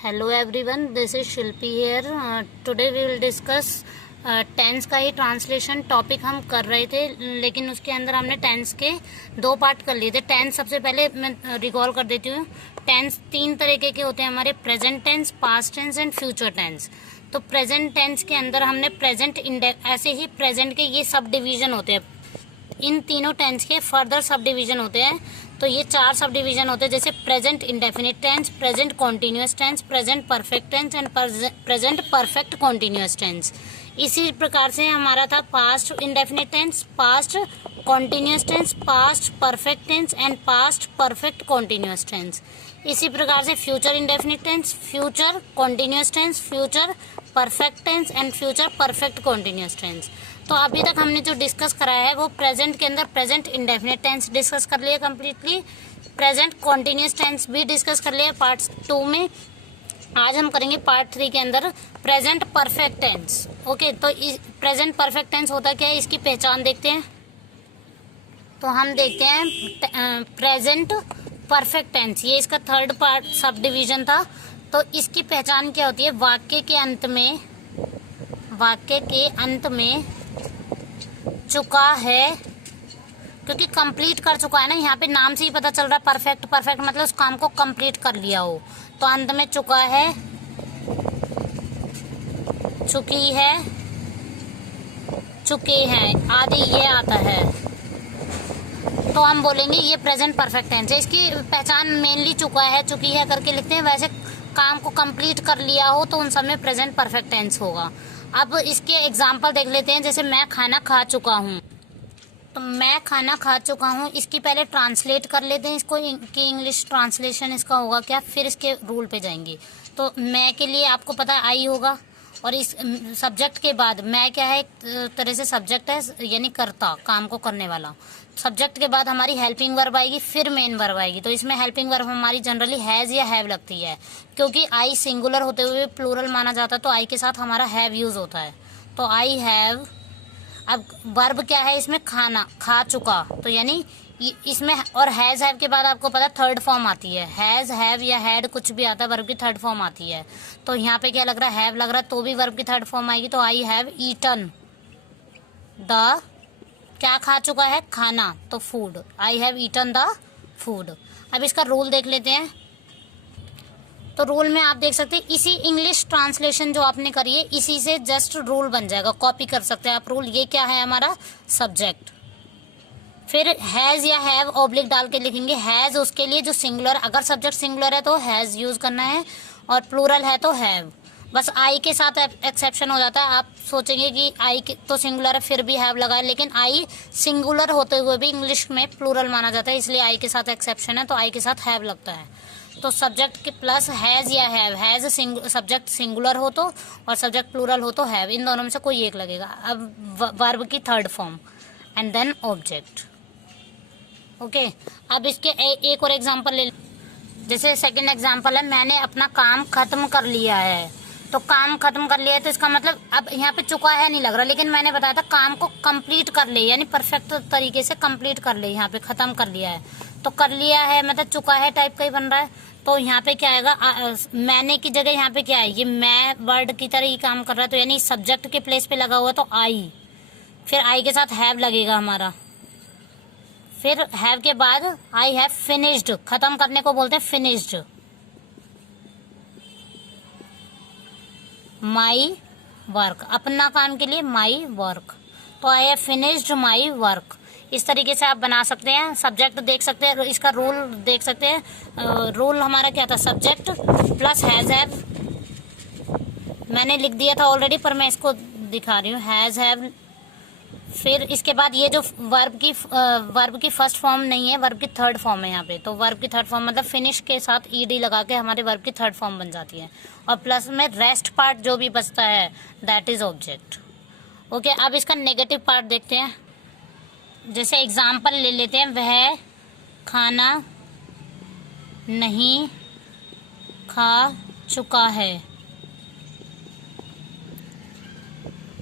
Hello everyone, this is Shilpi here. Today we will discuss tense का ही translation topic हम कर रहे थे, लेकिन उसके अंदर हमने टेंस के दो पार्ट कर लिए थे। टेंस सबसे पहले मैं रिकॉल कर देती हूँ। टेंस तीन तरीके के होते हैं हमारे: present tense, past tense and future tense. तो प्रेजेंट टेंस के अंदर हमने प्रेजेंट ऐसे ही प्रेजेंट के ये सब डिवीजन होते हैं। इन तीनों टेंस के फर्दर सब डिवीजन होते हैं। तो ये चार सब डिवीजन होते हैं, जैसे present indefinite tense, present continuous tense, present perfect tense and present perfect continuous tense. इसी प्रकार से हमारा था past indefinite tense, past continuous tense, past perfect tense and past perfect continuous tense. इसी प्रकार से future indefinite tense, future continuous tense, future perfect tense and future perfect continuous tense. तो अभी तक हमने जो डिस्कस कराया है वो प्रेजेंट के अंदर प्रेजेंट इंडेफिनिट टेंस डिस्कस कर लिया कम्प्लीटली, प्रेजेंट कॉन्टिन्यूअस टेंस भी डिस्कस कर लिया पार्ट 2 में। आज हम करेंगे पार्ट 3 के अंदर प्रेजेंट परफेक्ट टेंस। ओके, तो प्रेजेंट परफेक्ट टेंस होता क्या है, इसकी पहचान देखते हैं। तो हम देखते हैं प्रेजेंट परफेक्ट टेंस, ये इसका थर्ड पार्ट सब डिवीजन था। तो इसकी पहचान क्या होती है? वाक्य के अंत में चुका है, क्योंकि कंप्लीट कर चुका है ना, यहाँ पे नाम से ही पता चल रहा है। परफेक्ट परफेक्ट मतलब उस काम को कंप्लीट कर लिया हो। तो अंत में चुका है, चुकी है, चुके हैं आदि ये आता है, तो हम बोलेंगे ये प्रेजेंट परफेक्ट टेंस है। इसकी पहचान मेनली चुका है, चुकी है करके लिखते हैं। वैसे काम को कंप्लीट कर लिया हो तो उन सब में प्रेजेंट परफेक्ट टेंस होगा। अब इसके एग्जाम्पल देख लेते हैं। जैसे मैं खाना खा चुका हूँ, तो मैं खाना खा चुका हूँ, इसकी पहले ट्रांसलेट कर लेते हैं इसको कि इंग्लिश ट्रांसलेशन इसका होगा क्या, फिर इसके रूल पे जाएंगे। तो मैं के लिए आपको पता है आई होगा, और इस सब्जेक्ट के बाद मैं क्या है, एक तरह से सब्जेक्ट है, यानी कर्ता, काम को करने वाला। सब्जेक्ट के बाद हमारी हेल्पिंग वर्ब आएगी, फिर मेन वर्ब आएगी। तो इसमें हेल्पिंग वर्ब हमारी जनरली हैज या हैव लगती है, क्योंकि आई सिंगुलर होते हुए प्लूरल माना जाता है, तो आई के साथ हमारा हैव यूज होता है। तो आई हैव। अब वर्ब क्या है इसमें? खाना, खा चुका। तो यानी इसमें, और हैज हैव के बाद आपको पता थर्ड फॉर्म आती है। हैज हैव या हैड कुछ भी आता है, वर्ब की थर्ड फॉर्म आती है। तो यहाँ पे क्या लग रहा है? हैव लग रहा है, तो भी वर्ब की थर्ड फॉर्म आएगी। तो आई हैव ईटन द, क्या खा चुका है? खाना, तो food. I have eaten the food. अब इसका रूल देख लेते हैं। तो रूल में आप देख सकते हैं, इसी इंग्लिश ट्रांसलेशन जो आपने करी है इसी से जस्ट रूल बन जाएगा, कॉपी कर सकते हैं आप रूल। ये क्या है हमारा? सब्जेक्ट। फिर हैज या हैव ऑब्लिक डाल के लिखेंगे। हैज उसके लिए जो सिंगुलर, अगर सब्जेक्ट सिंगुलर है तो हैज यूज करना है, और प्लूरल है तो हैव। बस आई के साथ एक्सेप्शन हो जाता है। आप सोचेंगे कि आई तो सिंगुलर है फिर भी हैव लगाए, लेकिन आई सिंगुलर होते हुए भी इंग्लिश में प्लूरल माना जाता है, इसलिए आई के साथ एक्सेप्शन है, तो आई के साथ हैव लगता है। तो सब्जेक्ट के प्लस हैज या हैव, हैज सब्जेक्ट सिंगुलर हो तो, और सब्जेक्ट प्लूरल हो तो हैव, इन दोनों में से कोई एक लगेगा। अब वर्ब की third form and then object. Okay, अब इसके एक और एग्जांपल ले। जैसे सेकंड एग्जांपल है, मैंने अपना काम खत्म कर लिया है। तो काम खत्म कर लिया है, तो इसका मतलब अब यहाँ पे चुका है नहीं लग रहा, लेकिन मैंने बताया था काम को कंप्लीट कर ले, यानी परफेक्ट तरीके से कंप्लीट कर ले। यहाँ पे खत्म कर लिया है, तो कर लिया है मतलब चुका है टाइप का ही बन रहा है। तो यहाँ पे क्या आएगा? मैंने की जगह यहाँ पे क्या है? ये मैं वर्ड की तरह ही काम कर रहा है, तो यानी सब्जेक्ट के प्लेस पे लगा हुआ, तो आई। फिर आई के साथ हैव लगेगा हमारा। फिर हैव के बाद आई हैव फिनिश्ड, खत्म करने को बोलते हैं फिनिश्ड, माई वर्क, अपना काम के लिए माई वर्क। तो I have finished my work. इस तरीके से आप बना सकते हैं। सब्जेक्ट देख सकते हैं, इसका रूल देख सकते हैं। रूल हमारा क्या था? Subject plus has have. मैंने लिख दिया था ऑलरेडी, पर मैं इसको दिखा रही हूँ, हैज हैव। फिर इसके बाद ये जो वर्ब की फर्स्ट फॉर्म नहीं है, वर्ब की थर्ड फॉर्म है यहाँ पे। तो वर्ब की थर्ड फॉर्म मतलब फिनिश के साथ ईडी लगा के हमारे वर्ब की थर्ड फॉर्म बन जाती है, और प्लस में रेस्ट पार्ट जो भी बचता है दैट इज ऑब्जेक्ट। ओके, अब इसका नेगेटिव पार्ट देखते हैं। जैसे एग्जाम्पल ले लेते हैं, वह खाना नहीं खा चुका है।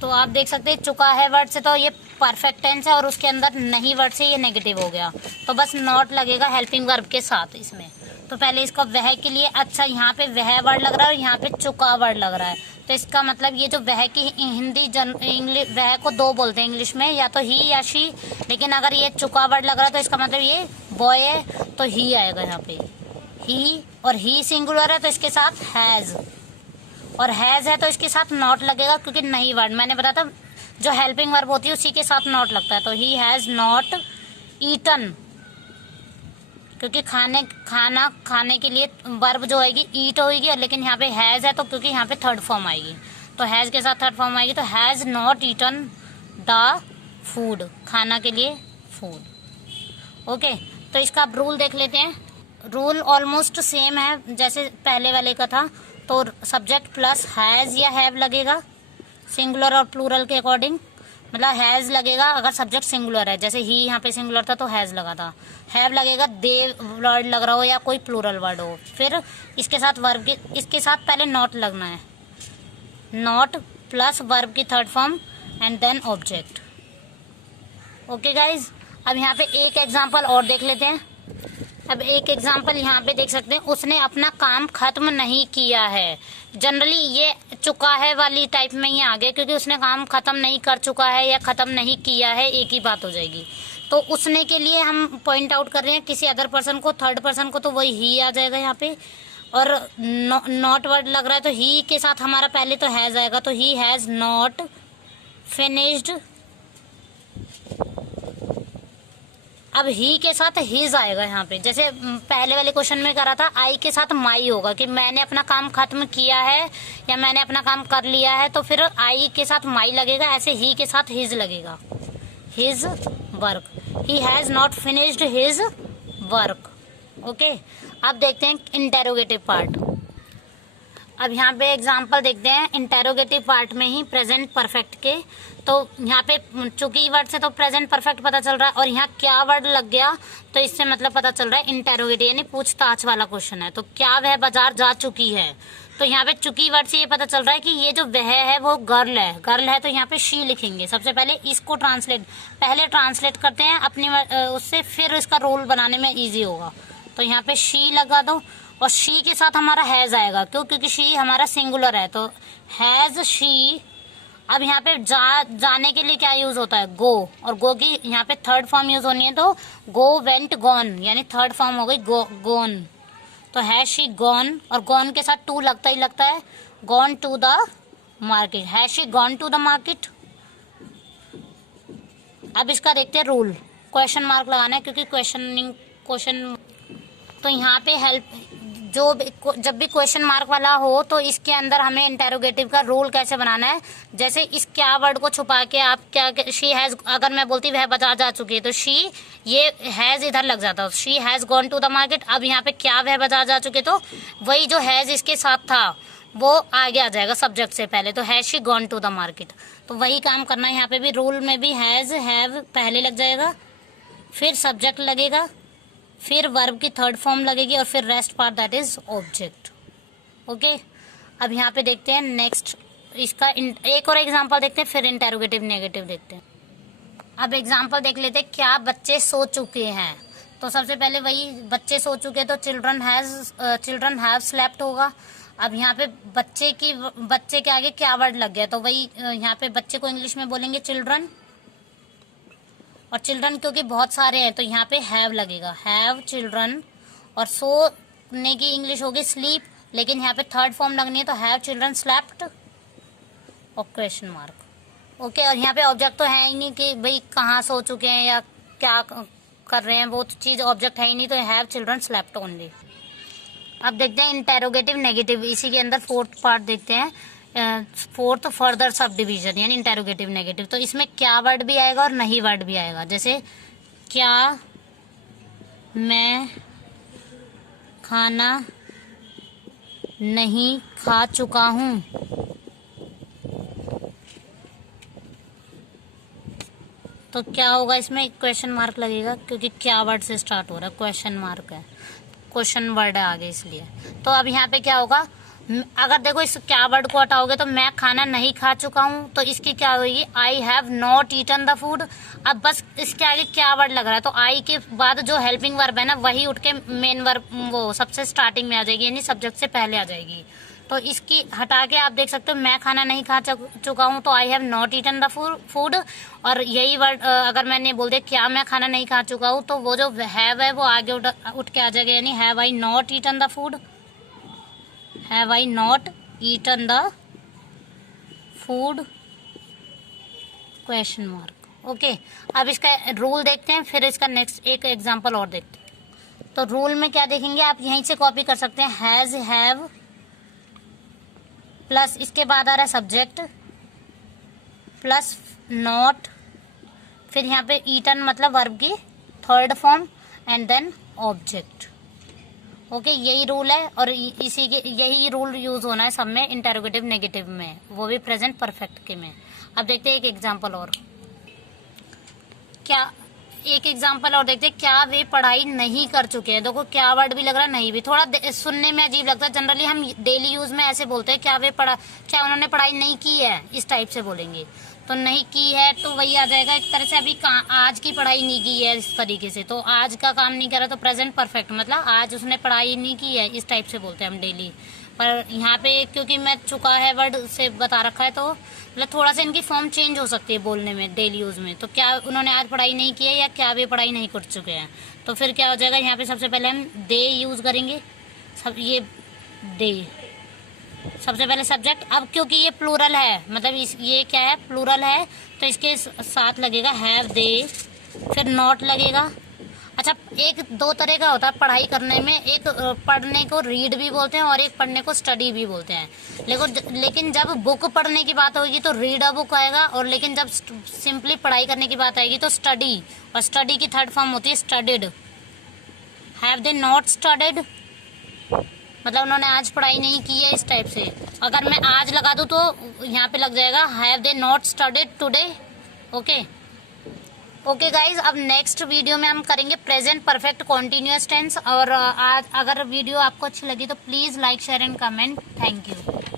तो आप देख सकते हैं चुका है वर्ड से तो ये परफेक्ट टेंस है, और उसके अंदर नहीं वर्ड से ये नेगेटिव हो गया। तो बस नॉट लगेगा हेल्पिंग वर्ब के साथ इसमें। तो पहले इसका वह के लिए, अच्छा यहाँ पे वह वर्ड लग रहा है और यहाँ पे चुका वर्ड लग रहा है, तो इसका मतलब ये जो वह की हिंदी इंग्लिश, वह को दो बोलते हैं इंग्लिश में, या तो ही या शी, लेकिन अगर ये चुका वर्ड लग रहा है तो इसका मतलब ये बॉय है, तो ही आएगा यहाँ पे ही। और ही सिंगुलर है तो इसके साथ हैज, और हैज है तो इसके साथ नॉट लगेगा, क्योंकि नहीं वर्ड मैंने बताया था जो हेल्पिंग वर्ब होती है उसी के साथ नॉट लगता है। तो ही हैज नॉट ईटन, क्योंकि खाने के लिए वर्ब जो आएगी ईट होगी, लेकिन यहाँ पे हैज है तो क्योंकि यहाँ पे थर्ड फॉर्म आएगी, तो हैज के साथ थर्ड फॉर्म आएगी, तो has not eaten the food, खाना के लिए फूड। ओके, तो इसका अब रूल देख लेते हैं। रूल ऑलमोस्ट सेम है जैसे पहले वाले का था, तो सब्जेक्ट प्लस हैज या हैव लगेगा सिंगुलर और प्लूरल के अकॉर्डिंग, मतलब हैज लगेगा अगर सब्जेक्ट सिंगुलर है, जैसे ही यहाँ पे सिंगुलर था तो हैज लगा था, हैव लगेगा दे वर्ड लग रहा हो या कोई प्लूरल वर्ड हो, फिर इसके साथ वर्ब के, इसके साथ पहले नॉट लगना है, नॉट प्लस वर्ब की third form and then object. Okay guys, अब यहाँ पे एक एग्जांपल और देख लेते हैं। अब एक एग्जांपल यहाँ पे देख सकते हैं, उसने अपना काम खत्म नहीं किया है। जनरली ये चुका है वाली टाइप में ही आ गया, क्योंकि उसने काम खत्म नहीं कर चुका है या खत्म नहीं किया है, एक ही बात हो जाएगी। तो उसने के लिए हम पॉइंट आउट कर रहे हैं किसी अदर पर्सन को, थर्ड पर्सन को, तो वही ही आ जाएगा यहाँ पे। और नॉट वर्ड लग रहा है तो ही के साथ हमारा पहले तो हैज आएगा, तो ही हैज नॉट फिनिश्ड। अब ही के साथ हिज आएगा यहाँ पे, जैसे पहले वाले क्वेश्चन में करा था आई के साथ माई होगा कि मैंने अपना काम खत्म किया है या मैंने अपना काम कर लिया है, तो फिर आई के साथ माई लगेगा, ऐसे ही के साथ हिज लगेगा, his work, he has not finished his work. Okay, अब देखते हैं इंटेरोगेटिव पार्ट। अब यहाँ पे एग्जांपल देखते हैं इंटेरोगेटिव पार्ट में ही प्रेजेंट परफेक्ट के। तो यहाँ पे चूंकि वर्ड से तो प्रेजेंट परफेक्ट पता चल रहा है, और यहाँ क्या वर्ड लग गया तो इससे मतलब पता चल रहा है इंटेरोगेटिव यानी पूछताछ वाला क्वेश्चन है। तो क्या वह बाजार जा चुकी है, तो यहाँ पे चुकी वर्ड से ये पता चल रहा है कि ये जो वह है वो गर्ल है, गर्ल है तो यहाँ पे शी लिखेंगे। सबसे पहले इसको पहले ट्रांसलेट करते हैं अपनी उससे, फिर इसका रोल बनाने में ईजी होगा। तो यहाँ पे शी लगा दो, और शी के साथ हमारा हैज आएगा, क्यों, क्योंकि शी हमारा सिंगुलर है, तो हैज शी। अब यहाँ पे जाने के लिए क्या यूज होता है, गो, और गो की यहाँ पे थर्ड फॉर्म यूज होनी है, तो गो वेंट गॉन, यानी थर्ड फॉर्म हो गई गोन। तो हैज शी गॉन, और गॉन के साथ टू लगता ही लगता है, gone to the market, has she gone to the market. अब इसका देखते हैं रूल, क्वेश्चन मार्क लगाना है क्योंकि क्वेश्चन। तो यहाँ पे हेल्प जब भी क्वेश्चन मार्क वाला हो तो इसके अंदर हमें इंटेरोगेटिव का रूल कैसे बनाना है। जैसे इस क्या वर्ड को छुपा के आप क्या, शी हैज, अगर मैं बोलती वह बाजार जा चुकी है तो शी, ये हैज इधर लग जाता, she has gone to the market. अब यहाँ पे क्या वह बाजार जा चुके, तो वही जो हैज इसके साथ था वो आगे आ जाएगा सब्जेक्ट से पहले, तो has she gone to the market. तो वही काम करना है यहाँ पे भी, रूल में भी हैज हैव पहले लग जाएगा, फिर सब्जेक्ट लगेगा, फिर वर्ब की थर्ड फॉर्म लगेगी, और फिर rest part that is object. Okay, अब यहाँ पे देखते हैं नेक्स्ट, इसका एक और एग्जांपल देखते हैं, फिर इंटेरोगेटिव नेगेटिव देखते हैं। अब एग्जांपल देख लेते हैं, क्या बच्चे सो चुके हैं। तो सबसे पहले वही बच्चे सो चुके, तो चिल्ड्रन हैव स्लेप्ट होगा। अब यहाँ पे बच्चे के आगे क्या वर्ड लग गया, तो वही यहाँ पे बच्चे को इंग्लिश में बोलेंगे चिल्ड्रन, और चिल्ड्रन क्योंकि बहुत सारे हैं तो यहाँ पे हैव लगेगा, हैव चिल्ड्रन। और सोने की इंग्लिश होगी स्लीप, लेकिन यहाँ पे थर्ड फॉर्म लगनी है, तो हैव चिल्ड्रन स्लेप्ट और क्वेश्चन मार्क। ओके, और यहाँ पे ऑब्जेक्ट तो है ही नहीं कि भाई कहाँ सो चुके हैं या क्या कर रहे हैं, वो चीज ऑब्जेक्ट है ही नहीं, तो हैव चिल्ड्रन स्लेप्ट ओनली। अब देखते हैं इंटेरोगेटिव नेगेटिव, इसी के अंदर फोर्थ पार्ट देखते हैं, फोर्थ फर्दर सब डिवीजन यानी इंटेरोगेटिव नेगेटिव। तो इसमें क्या वर्ड भी आएगा और नहीं वर्ड भी आएगा। जैसे क्या मैं खाना नहीं खा चुका हूँ, तो क्या होगा, इसमें क्वेश्चन मार्क लगेगा क्योंकि क्या वर्ड से स्टार्ट हो रहा है, क्वेश्चन मार्क है, क्वेश्चन वर्ड है आगे इसलिए। तो अब यहाँ पे क्या होगा, अगर देखो इस क्या वर्ड को हटाओगे तो मैं खाना नहीं खा चुका हूँ, तो इसकी क्या होगी, I have not eaten the food. अब बस इसके आगे क्या वर्ड लग रहा है, तो आई के बाद जो हेल्पिंग वर्ब है ना वही उठ के मेन वर्ब वो सबसे स्टार्टिंग में आ जाएगी, यानी सब्जेक्ट से पहले आ जाएगी। तो इसकी हटा के आप देख सकते हो मैं खाना नहीं खा चुका हूँ, तो I have not eaten the food. और यही वर्ड अगर मैंने बोल दिया क्या मैं खाना नहीं खा चुका हूँ, तो वो जो हैव है वो आगे उठ के आ जाएगा, यानी have I not eaten the food, have I not eaten the food question mark. Okay, अब इसका रूल देखते हैं, फिर इसका नेक्स्ट एक एग्जांपल और देखते हैं। तो रूल में क्या देखेंगे, आप यहीं से कॉपी कर सकते हैं, हैज हैव प्लस इसके बाद आ रहा है सब्जेक्ट प्लस नॉट, फिर यहाँ पे ईटन मतलब वर्ब की third form and then object. Okay, यही रूल है और इसी के यही रूल यूज होना है सब में, इंटरोगेटिव नेगेटिव में, वो भी प्रेजेंट परफेक्ट के में। अब देखते हैं एक एग्जांपल और, देखते हैं क्या वे पढ़ाई नहीं कर चुके हैं। देखो क्या वर्ड भी लग रहा है, नहीं भी, थोड़ा सुनने में अजीब लगता है। जनरली हम डेली यूज में ऐसे बोलते हैं क्या उन्होंने पढ़ाई नहीं की है, इस टाइप से बोलेंगे। तो नहीं की है तो वही आ जाएगा एक तरह से, अभी आज की पढ़ाई नहीं की है इस तरीके से, तो आज का काम नहीं करा तो प्रेजेंट परफेक्ट, मतलब आज उसने पढ़ाई नहीं की है, इस टाइप से बोलते हैं हम डेली। पर यहाँ पे क्योंकि मैं चुका है वर्ड से बता रखा है, तो मतलब थोड़ा सा इनकी फॉर्म चेंज हो सकती है बोलने में डेली यूज में। तो क्या उन्होंने आज पढ़ाई नहीं की है या क्या वे पढ़ाई नहीं कर चुके हैं, तो फिर क्या हो जाएगा, यहाँ पे सबसे पहले हम दे यूज करेंगे, ये दे सबसे पहले सब्जेक्ट। अब क्योंकि ये प्लूरल है, मतलब ये क्या है, प्लूरल है, तो इसके साथ लगेगा हैव दे, फिर नॉट लगेगा। अच्छा, एक दो तरह का होता है पढ़ाई करने में, एक पढ़ने को रीड भी बोलते हैं और एक पढ़ने को स्टडी भी बोलते हैं। लेकिन जब बुक पढ़ने की बात होगी तो रीड अ बुक आएगा, और लेकिन जब सिंपली पढ़ाई करने की बात आएगी तो स्टडी, और स्टडी की थर्ड फॉर्म होती है studied. Have they not studied, मतलब उन्होंने आज पढ़ाई नहीं की है, इस टाइप से। अगर मैं आज लगा दूं तो यहाँ पे लग जाएगा have they not studied today. Okay guys, अब नेक्स्ट वीडियो में हम करेंगे प्रेजेंट परफेक्ट कॉन्टिन्यूअस टेंस। और आज अगर वीडियो आपको अच्छी लगी तो please like share and comment. Thank you.